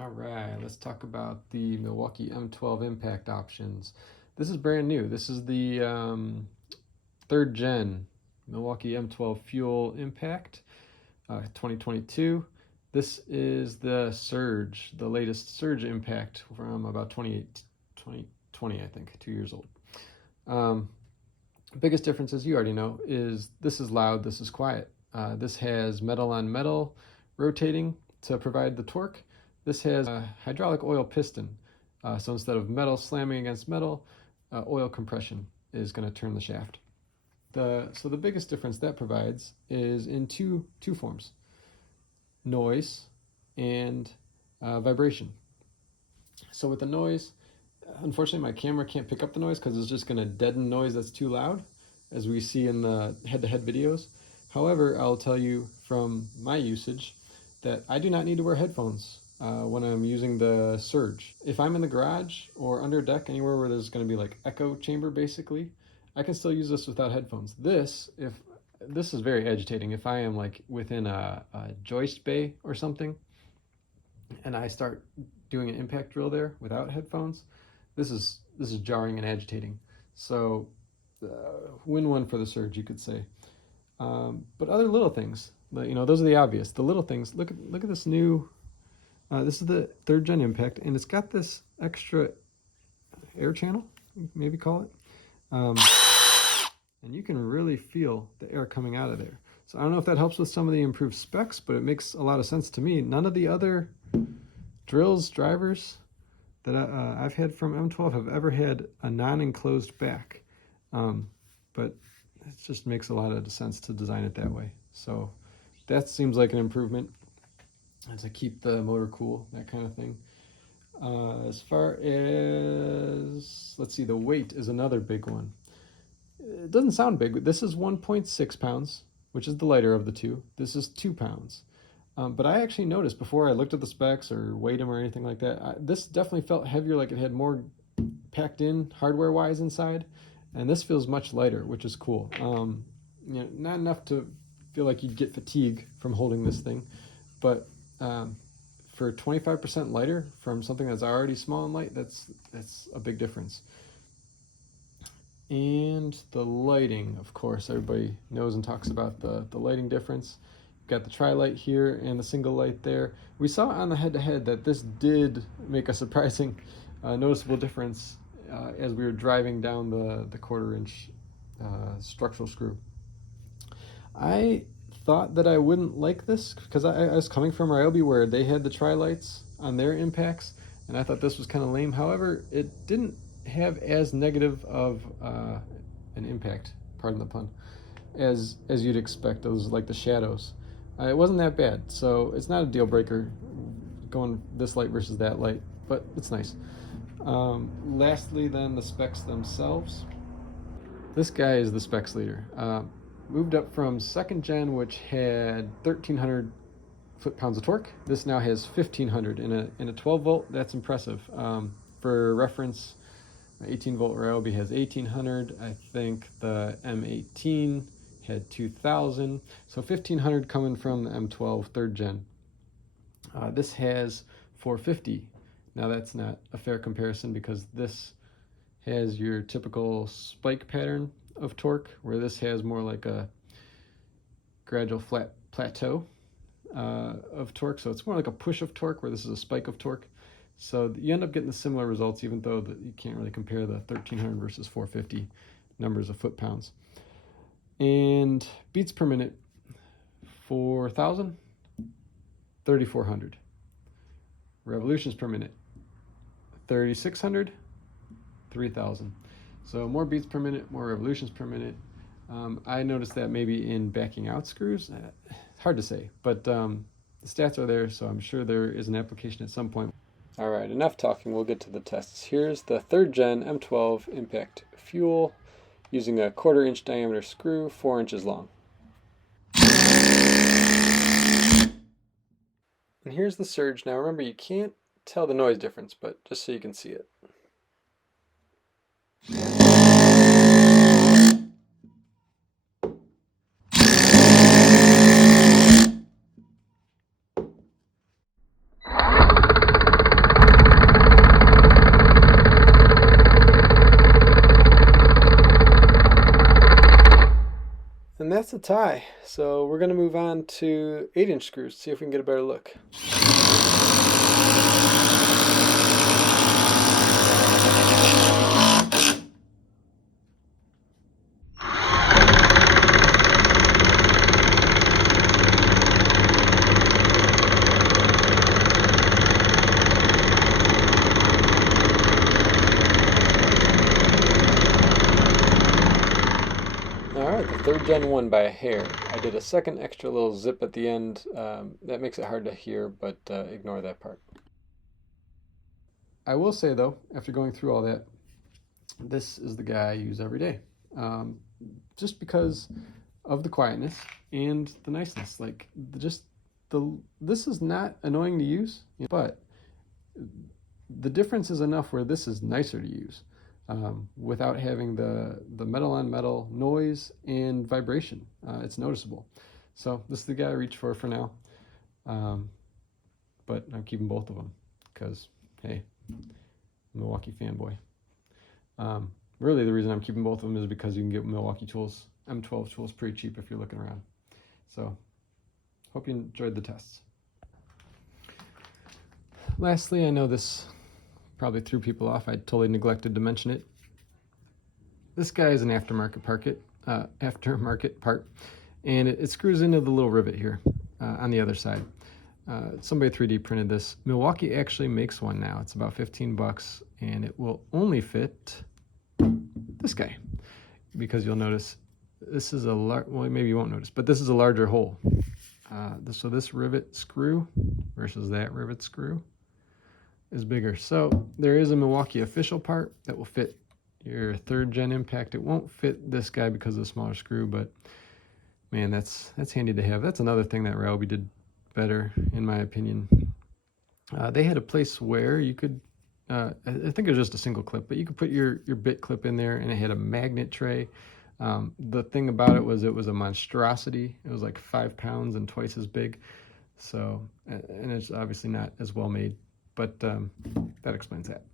All right, let's talk about the Milwaukee M12 impact options. This is brand new. This is the third gen Milwaukee M12 fuel impact 2022. This is the Surge, the latest Surge impact from about 2020, I think, 2 years old. Biggest difference, as you already know, is this is loud, this is quiet. This has metal on metal rotating to provide the torque. This has a hydraulic oil piston. So instead of metal slamming against metal, oil compression is going to turn the shaft. So the biggest difference that provides is in two forms: noise and vibration. So with the noise, unfortunately my camera can't pick up the noise because it's just going to deaden noise that's too loud, as we see in the head-to-head videos. However, I'll tell you from my usage that I do not need to wear headphones when I'm using the Surge. If I'm in the garage or under a deck, anywhere where there's going to be like echo chamber basically, I can still use this without headphones. This is very agitating. If I am like within a joist bay or something and I start doing an impact drill there without headphones, this is jarring and agitating. So win one for the Surge, you could say. But other little things, those are the obvious. The little things. Look at this new. This is the third gen impact, and it's got this extra air channel, maybe call it. And you can really feel the air coming out of there. So I don't know if that helps with some of the improved specs, but it makes a lot of sense to me. None of the other drivers that I've had from M12 have ever had a non-enclosed back. But it just makes a lot of sense to design it that way. So that seems like an improvement, and to keep the motor cool, that kind of thing. As far as, let's see, the weight is another big one. It doesn't sound big. This is 1.6 pounds, which is the lighter of the two. This is 2 pounds. But I actually noticed before I looked at the specs or weighed them or anything like that, this definitely felt heavier, like it had more packed in hardware-wise inside. And this feels much lighter, which is cool. Not enough to feel like you'd get fatigue from holding this thing, but for 25% lighter from something that's already small and light, that's a big difference. And the lighting, of course, everybody knows and talks about the lighting difference. You've got the tri-light here and the single light there. We saw on the head-to-head that this did make a surprising, noticeable difference as we were driving down the 1/4-inch structural screw. I thought that I wouldn't like this because I was coming from Ryobi where they had the tri-lights on their impacts, and I thought this was kind of lame. However, it didn't have as negative of an impact, pardon the pun, as you'd expect. Those, like the shadows, it wasn't that bad. So it's not a deal breaker going this light versus that light, but it's nice. Lastly, then, the specs themselves. This guy is the specs leader. Moved up from second gen, which had 1,300 foot-pounds of torque. This now has 1,500 in a 12 volt. That's impressive. For reference, 18 volt Ryobi has 1,800. I think the M18 had 2,000. So 1,500 coming from the M12 third gen. This has 450. Now that's not a fair comparison because this has your typical spike pattern of torque, where this has more like a gradual flat plateau of torque. So it's more like a push of torque, where this is a spike of torque. So you end up getting the similar results, even though you can't really compare the 1,300 versus 450 numbers of foot-pounds. And beats per minute, 4,000, 3,400. Revolutions per minute, 3,600, 3,000. So more beats per minute, more revolutions per minute. I noticed that maybe in backing out screws. Hard to say, but the stats are there, so I'm sure there is an application at some point. All right, enough talking. We'll get to the tests. Here's the third gen M12 impact fuel using a 1/4-inch diameter screw, 4 inches long. And here's the Surge. Now remember, you can't tell the noise difference, but just so you can see it. that's a tie. So we're going to move on to 8-inch screws, see if we can get a better look. Alright, the third gen won by a hair. I did a second extra little zip at the end. That makes it hard to hear, but ignore that part. I will say though, after going through all that, this is the guy I use every day. Just because of the quietness and the niceness. Like, this is not annoying to use, but the difference is enough where this is nicer to use. Without having the metal on metal noise and vibration. It's noticeable. So this is the guy I reach for now. But I'm keeping both of them because, hey, Milwaukee fanboy. Really the reason I'm keeping both of them is because you can get Milwaukee tools, M12 tools, pretty cheap if you're looking around. So hope you enjoyed the tests. Lastly, I know this probably threw people off. I totally neglected to mention it. This guy is an aftermarket part, and it screws into the little rivet here on the other side. Somebody 3D printed this. Milwaukee actually makes one now. It's about 15 bucks, and it will only fit this guy, because you'll notice this is well, maybe you won't notice, but this is a larger hole. So this rivet screw versus that rivet screw is bigger. So there is a Milwaukee official part that will fit your 3rd gen impact. It won't fit this guy because of the smaller screw, but man, that's handy to have. That's another thing that Ryobi did better, in my opinion. They had a place where you could, I think it was just a single clip, but you could put your bit clip in there, and it had a magnet tray. The thing about it was a monstrosity. It was like 5 pounds and twice as big. So, and it's obviously not as well made. But that explains that.